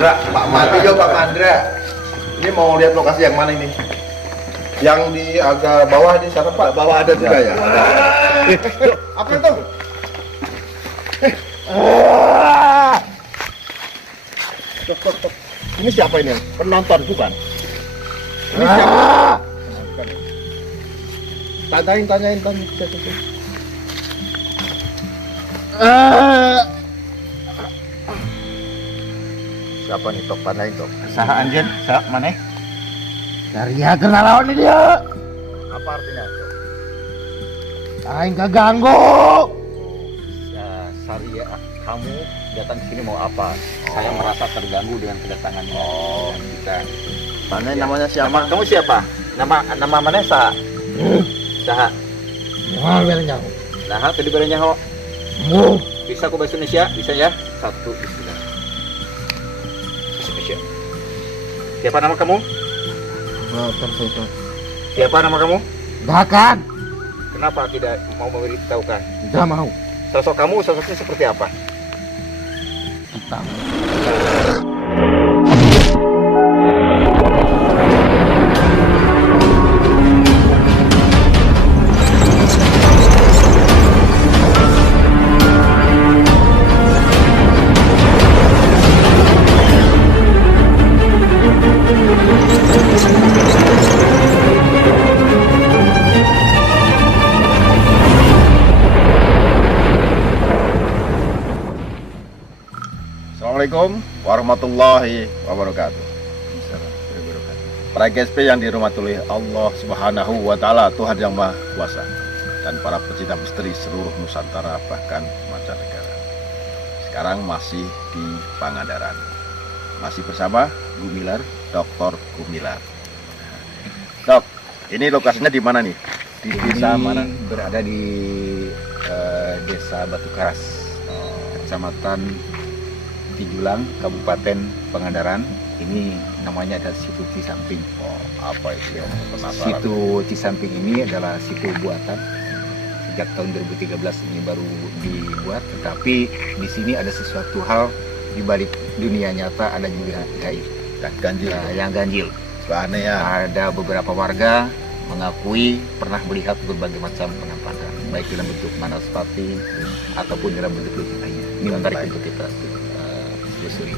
Mandra, Pak Mandra. Yo Pak Mandra. Ini mau lihat lokasi yang mana ini? Yang di agak bawah di sana Pak. Bawah ada juga ya. Ada. Apa itu? Stop. Ini siapa ini? Penonton bukan? Ini siapa? Tanyain. Siapa nih Tok? Tanyain Tok. Saha anjeun? Saha maneh? Karya kenal lawan dia. Apa artinya Tok? Aing kaganggu. Ya, Saria, kamu datang ke sini mau apa? Saya merasa terganggu dengan kedatangannya. Oh. Kita. Tanyain namanya siapa? Kamu siapa? Nama maneh saha? Saha? Mohon bernyang. Nah, tadi bareng nyaho. Bisa aku bahasa Indonesia? Bisa ya? Satu, bismillah. Bahasa Indonesia. Siapa nama kamu? Tertutup. Siapa nama kamu? Bahkan Kenapa tidak mau memberitahukan? tidak mau. Sosok kamu, sosoknya seperti apa? Tentang Assalamualaikum warahmatullahi wabarakatuh. Para GSP yang dirahmati oleh Allah Subhanahu wa taala, Tuhan yang Maha Kuasa, dan para pecinta misteri seluruh Nusantara bahkan mancanegara. Sekarang masih di Pangandaran. Masih bersama Gumilar, Dr. Gumilar. Dok, ini lokasinya di mana nih? Di desa mana? Berada di Desa Batu Karas, Kecamatan Tijulang, Kabupaten Pangandaran. Ini namanya ada situ Cisamping. Oh, apa itu yang penasaran? Situ Cisamping ini adalah situ buatan. Sejak tahun 2013 ini baru dibuat, tetapi di sini ada sesuatu hal di balik dunia nyata, ada juga gaib Dan ganjil. yang ganjil. Aneh ya. Ada beberapa warga mengakui pernah melihat berbagai macam penampakan, baik dalam bentuk manaspati ataupun dalam bentuk lainnya. Ini menarik untuk kita telusuri.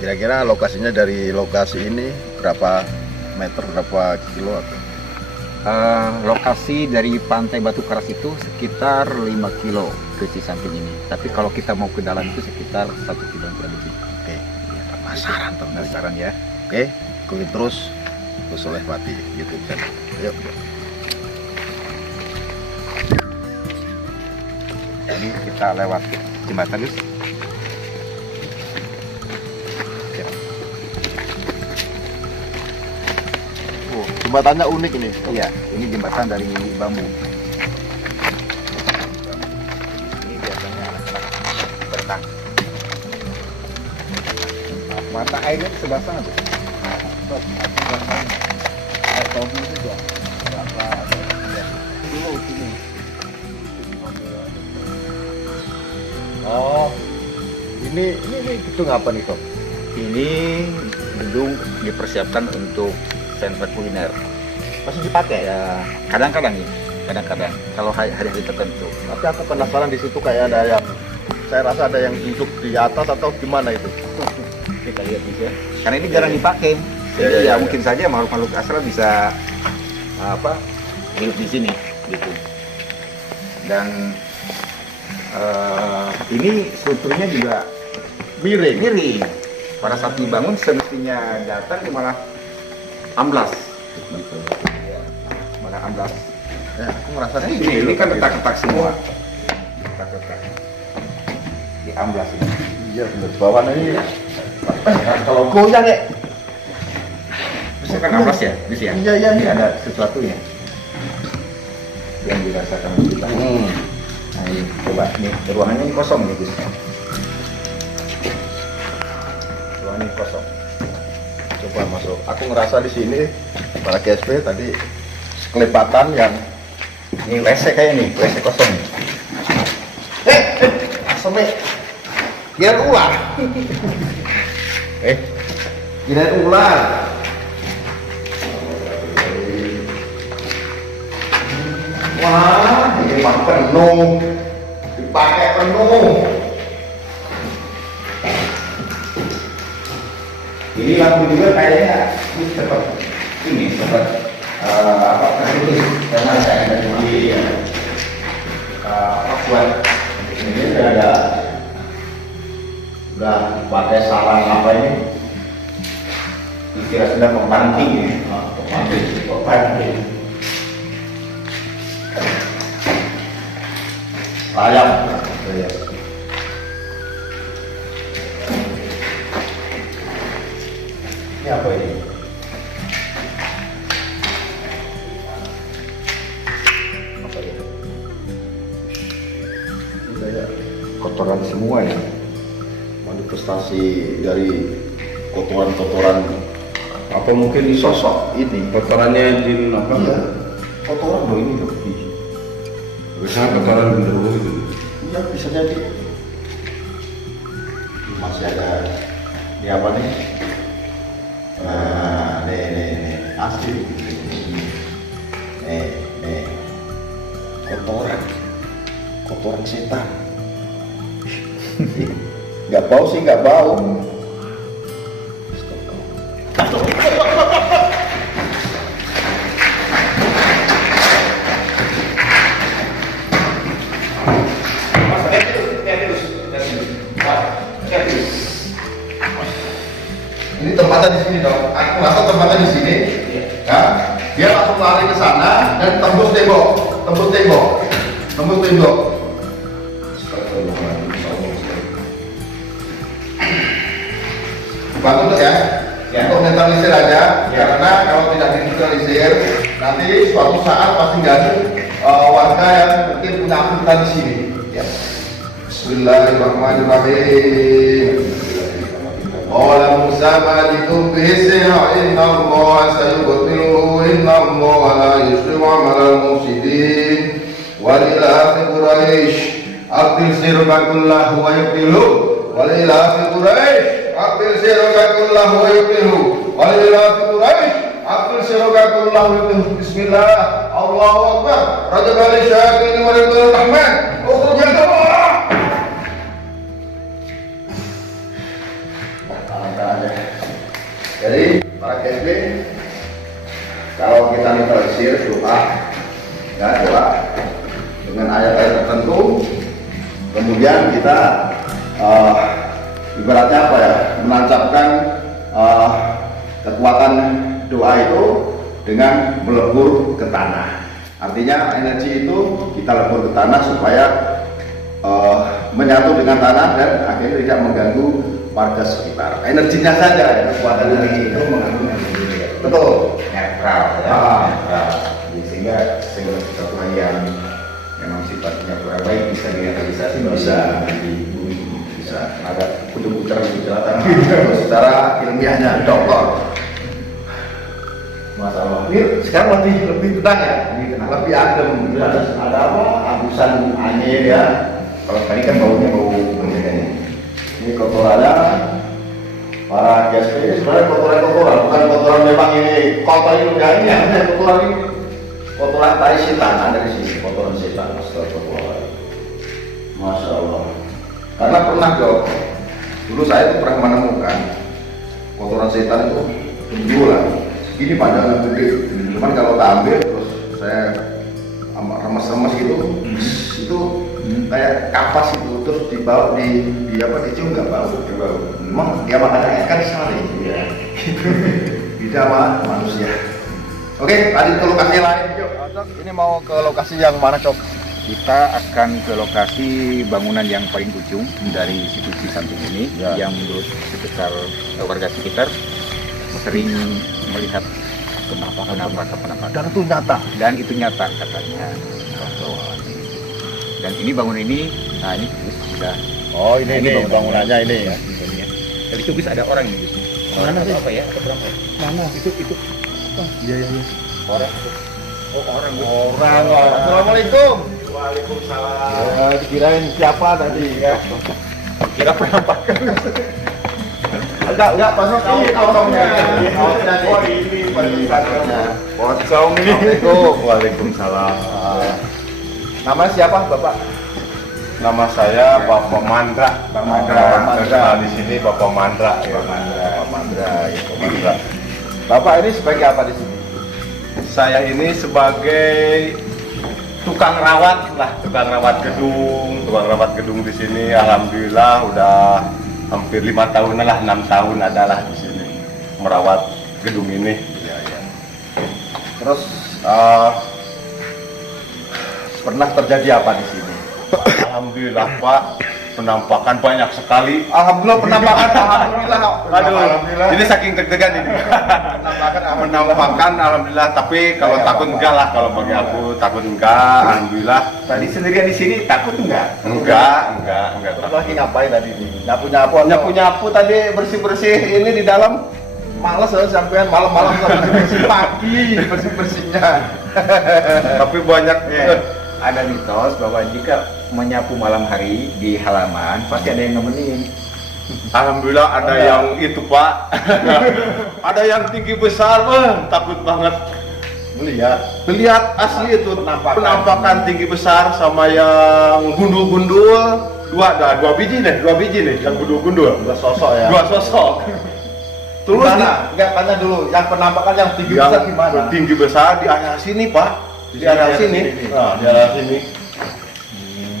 Kira-kira lokasinya dari lokasi ini berapa meter, berapa kilo? Lokasi dari pantai Batu Karas itu sekitar 5 kilo ke Cisamping ini. Tapi kalau kita mau ke dalam itu sekitar 1 kilo lebih. Oke, penasaran ya. Oke, ikuti terus Gus Soleh Pati YouTube channel. Ayo. Jadi kita lewat jembatan, Gus. Oh, jembatannya unik ini. Iya, ini jembatan dari bambu. Ini biasanya anak-anak berenang. Mata airnya di sebelah sana, Gus. Oh, ini gedung apa nih, Sob? Ini gedung dipersiapkan untuk sentra kuliner. Masih dipakai? Ya, kadang-kadang ini, kadang-kadang kalau hari-hari tertentu. Tapi aku penasaran di situ kayak ada yang, saya rasa ada yang duduk di atas atau gimana itu? Kita lihat bisa. Karena ini jarang dipakai. Jadi Ya. mungkin saja makhluk-makhluk astral bisa hidup di sini gitu. Dan ini strukturnya juga miring. Pada saat dibangun semestinya datang malah amblas. Gitu. Ya, malah amblas. Ya, aku ngerasa Nah, ini kan retak-retak semua. Retak-retak. Di amblas ini. Iya, bener. Bawahnya ini kalau goyang ya. Bisa kan amblas ya? Bisa ya? Iya. Ini ada sesuatunya yang dirasakan kita. Nah, ini, coba nih, ruangannya ini kosong nih, Gus. Ruangan ini kosong. Coba masuk. Aku ngerasa di sini para GSP tadi kelebatan yang Ini WC kayak nih, WC kosong nih. Asem biar ular. Kirain ular. Wah, ini mah penuh. Dipakai penuh. Ini lampu juga kayaknya ini sempat apa terputus karena saya ada di apa buat Ini udah pakai sarang apa ini? dikira sudah pemancing ya. Pemancing. Ayam. Ini apa ini? Apa ya? Kotoran semua ya. Manifestasi dari kotoran-kotoran, apa mungkin sosok ini Kotorannya jin apa? iya. Kotoran loh ini loh. Bisa kotoran genderuwo gitu. Iya bisa jadi. Masih ada ini apa nih? Nah, nih asli. Nih kotoran setan. Nggak bau sih nggak bau. Ini tempatnya di sini dong. Aku masuk tempatnya di sini. Ya, dia langsung lari ke sana dan tembus tembok. Bantu tuh ya. Untuk netralisir aja. Karena kalau tidak dinetralisir, nanti suatu saat pasti ganggu warga yang mungkin punya aktivitas di sini. Ya. Bismillahirrahmanirrahim. Qala Musa malikum bihisra inna Allah sayubtiluhu inna Allah la yusri'u amalal mufsidin wa lilafi Quraisy aqbil sirbakullahu wa yubtilu wa lilafi Quraisy aqbil sirbakullahu wa yubtilu wa lilafi Quraisy aqbil sirbakullahu wa yubtilu. Bismillah, Allahu Akbar, rajabal syakirin wa ridwanir rahman ukhruj ya Allah. Jadi para KSB, kalau kita netralisir doa dengan ayat-ayat tertentu, kemudian kita ibaratnya apa ya, menancapkan kekuatan doa itu dengan melebur ke tanah. Artinya energi itu kita lebur ke tanah supaya menyatu dengan tanah dan akhirnya tidak mengganggu warga sekitar. Energinya saja, kekuatan energi itu mengganggu energi. Betul. Netral ya. Netral. Sehingga segala sesuatu yang memang sifatnya kurang baik bisa direalisasi Bisa. di bumi Bisa. agak putar di jalan. Secara ilmiahnya dokter. Masalah. Ini sekarang lebih tenang ya, lebih adem. Ada apa? Abusan angin ya. Kalau tadi kan baunya bau berbeda. Ini kotorannya para GSP ini sebenarnya kotoran, bukan kotoran memang ini kotor itu enggak, ini hanya kotoran ini, kotoran tai setan, ada di sini kotoran setan. Astagfirullah. Masya Allah. Karena pernah dulu saya itu pernah menemukan kotoran setan itu penjualan segini panjangnya gede. Cuman kalau tak ambil terus saya remes-remes gitu, itu kayak kapas itu terus dibawa di dicium nggak bau. Memang dia makannya kan sekali ya. Beda sama manusia. Oke, lanjut ke lokasi lain. Yuk, ini mau ke lokasi yang mana, Cok? Kita akan ke lokasi bangunan yang paling ujung dari situ Cisantung ini, Ya. yang menurut warga sekitar sering melihat penampakan. Dan itu nyata. Dan itu nyata katanya. Dan ini bangunan ini, nah ini sudah. Oh, ini bangunannya ini ya. Dari itu bisa ada orang ini. Mana sih? Apa ya? Atau berapa? Mana? Itu. Oh, iya. Orang. Oh orang. Orang. Assalamualaikum. Waalaikumsalam. Ya, dikirain siapa tadi ya? Kira penampakan. Enggak, pasang ini potongnya. Oh, ini pocongnya. Pocong ini. Assalamualaikum. Waalaikumsalam. Nama siapa, Bapak? Nama saya Bapak Mandra. Pak Mandra. Terkenal di sini Bapak Mandra. Ya. Bapak Mandra, ya, Bapak Mandra. Bapak ini sebagai apa di sini? Saya ini sebagai tukang rawat lah, tukang rawat gedung di sini. Alhamdulillah udah hampir 5 tahunan lah, 6 tahun adalah di sini merawat gedung ini. Ya, ya. Terus pernah terjadi apa di sini? Alhamdulillah Pak, penampakan banyak sekali. Alhamdulillah penampakan. Alhamdulillah. Aduh, Alhamdulillah. ini saking deg-degan ini. Penampakan alhamdulillah, tapi kalau Kayak takut Bapak. enggak lah, kalau bagi aku takut enggak, alhamdulillah. Tadi sendirian di sini takut enggak? Enggak Terus takut. lagi ngapain tadi nih? Nyapu-nyapu. Nyapu-nyapu tadi bersih-bersih ini di dalam. Males ya sampean malam-malam bersih pagi bersih-bersihnya. Tapi banyak Ada mitos bahwa jika menyapu malam hari di halaman pasti ada yang nemenin. alhamdulillah ada yang itu Pak. Ada yang tinggi besar, takut banget. Lihat asli itu penampakan tinggi besar sama yang gundul-gundul. Dua biji nih yang gundul-gundul. Dua sosok ya. Dua sosok. Terus Gimana? Enggak, tanya dulu. Yang penampakan yang tinggi yang besar gimana? tinggi besar di area sini Pak, di area sini. Nah, di area sini.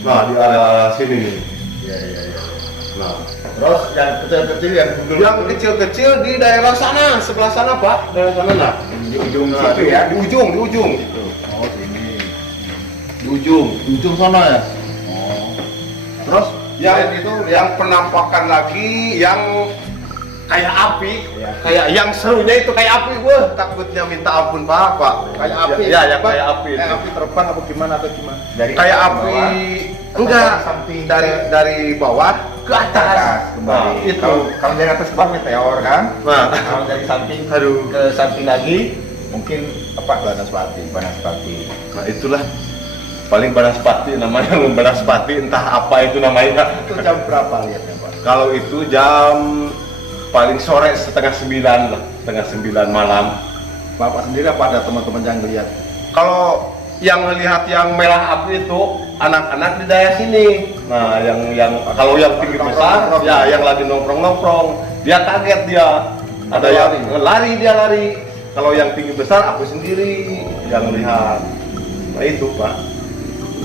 Nah, di area sini nih. Iya, iya, iya. Nah, Terus yang kecil-kecil yang gundul. yang kecil-kecil di daerah sana, sebelah sana Pak, daerah sana nah. Di ujung Nah, situ ya. di ujung. Oh, sini. Di ujung. Di ujung sana ya. Terus Yang itu yang penampakan lagi yang kayak api, Ya. kayak yang serunya itu kayak api, wah takutnya minta ampun Pak. kayak api. Ya, ya Apa? kayak api. Kayak itu. api terbang apa gimana atau gimana? Dari Kayak atas api bawah, enggak atau samping dari bawah ke ke atas. atas kembali. Nah, itu. Kalau dari atas bawah meteor kan. Nah, Kalau dari samping aduh. ke samping lagi mungkin apa? Banaspati. Banaspati. Nah, itulah paling banaspati namanya, banaspati entah apa itu namanya. Itu jam berapa lihatnya, Pak? Kalau itu jam paling sore setengah 9 lah, setengah 9 malam. Bapak sendiri apa ada teman-teman yang lihat? Kalau yang melihat yang merah api itu anak-anak di daerah sini. Nah, yang kalau yang tinggi besar, ya yang lagi nongkrong-nongkrong, dia kaget dia. Ada yang lari dia lari. Kalau yang tinggi besar aku sendiri yang lihat. Nah itu Pak,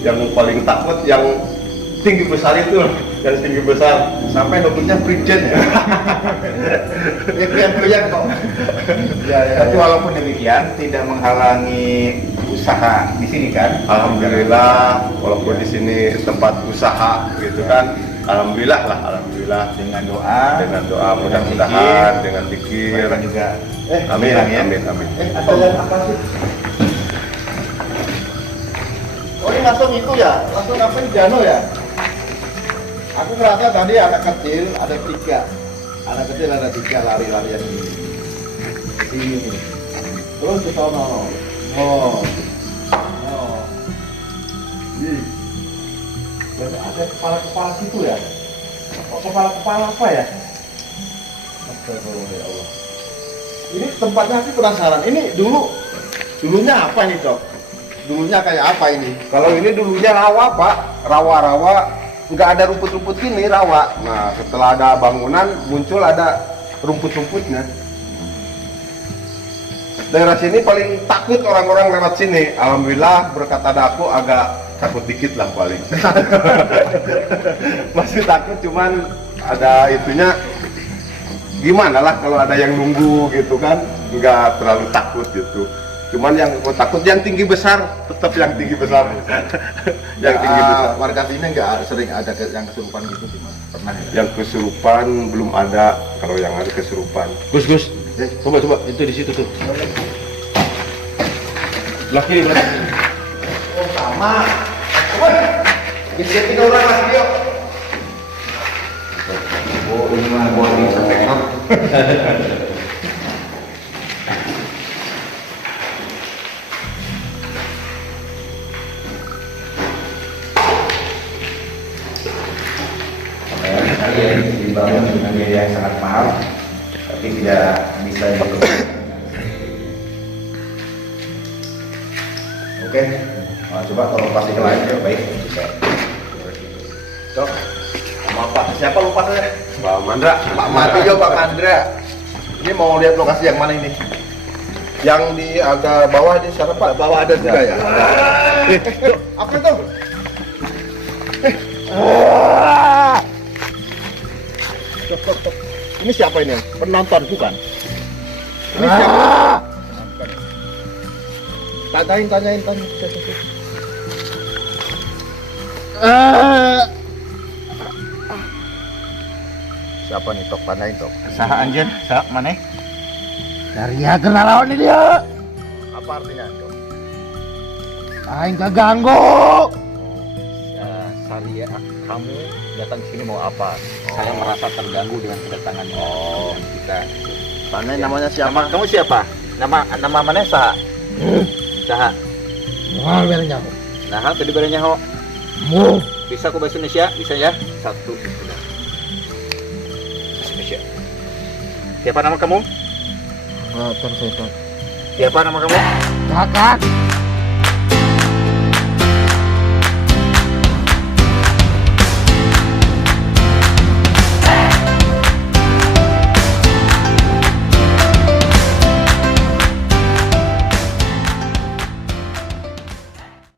yang paling takut yang tinggi besar itu, yang tinggi besar. Sampai dokternya Brigjen ya? Yang kok. Ya, ya, Tapi ya. walaupun demikian tidak menghalangi usaha di sini kan. Alhamdulillah, walaupun di sini tempat usaha gitu kan, alhamdulillah lah, alhamdulillah. Dengan doa, Dengan doa mudah-mudahan, dengan zikir. mereka juga Amin, bilang ya. amin, amin. Ada yang apa sih? Oh ini langsung itu ya? Langsung apa ini piano ya? Aku ngerasa tadi anak kecil ada 3. Anak kecil ada 3 lari-larian di sini. Terus ke sono. Oh. Oh. Ih. Dan ada kepala-kepala situ ya? Oh, kepala-kepala apa ya? Astagfirullah ya Allah. Ini tempatnya aku penasaran. Ini dulunya apa ini, Dok? Dulunya kayak apa ini? Kalau ini dulunya rawa Pak, rawa-rawa, nggak ada rumput-rumput gini rawa. Nah setelah ada bangunan muncul ada rumput-rumputnya. Daerah sini paling takut orang-orang lewat sini. Alhamdulillah berkat ada aku agak takut dikit lah paling. Masih takut cuman ada itunya. Gimana lah kalau ada yang nunggu gitu kan, nggak terlalu takut gitu. Cuman yang aku takut yang tinggi besar, tetap yang tinggi besar. Yang tinggi besar. Warga sini nggak sering ada yang kesurupan gitu gimana? Pernah ya? Yang kesurupan belum ada. Kalau yang ada kesurupan. Gus, coba itu di situ tuh. Belah kiri, belah kiri. Oh sama. Gesekin orang Mas Dio. Oh, ini mah body protector. dibangun dengan biaya yang sangat mahal, tapi tidak bisa Oke, nah, coba tolong pasti ke lain ya, baik. Cok, sama Pak siapa lupa saya? Pak Mandra. Pak Mati juga Pak Mandra. Ini mau lihat lokasi yang mana ini? Yang di agak bawah di sana Pak. Bawah ada juga ya. Cok, apa itu? Cok. Ini siapa ini? Penonton bukan? Ini siapa? Tanyain. Siapa nih Tok? Tanyain Tok. Saha anjir, saha mana? Dari ya kenal lawan ini dia. Apa artinya Tok? Aing kaganggu. Saria, kamu datang ke sini mau apa? Saya merasa terganggu dengan kedatangan kita. Tanyain namanya siapa? Nama kamu siapa? Nama mana Saha? Saha. Mahal berenya. Nah, tadi barangnya ho. Mu. Bisa ke bahasa Indonesia? Bisa ya? Satu. Sudah. Bahasa Indonesia. Siapa nama kamu? Terus itu. Siapa nama kamu? Kakak.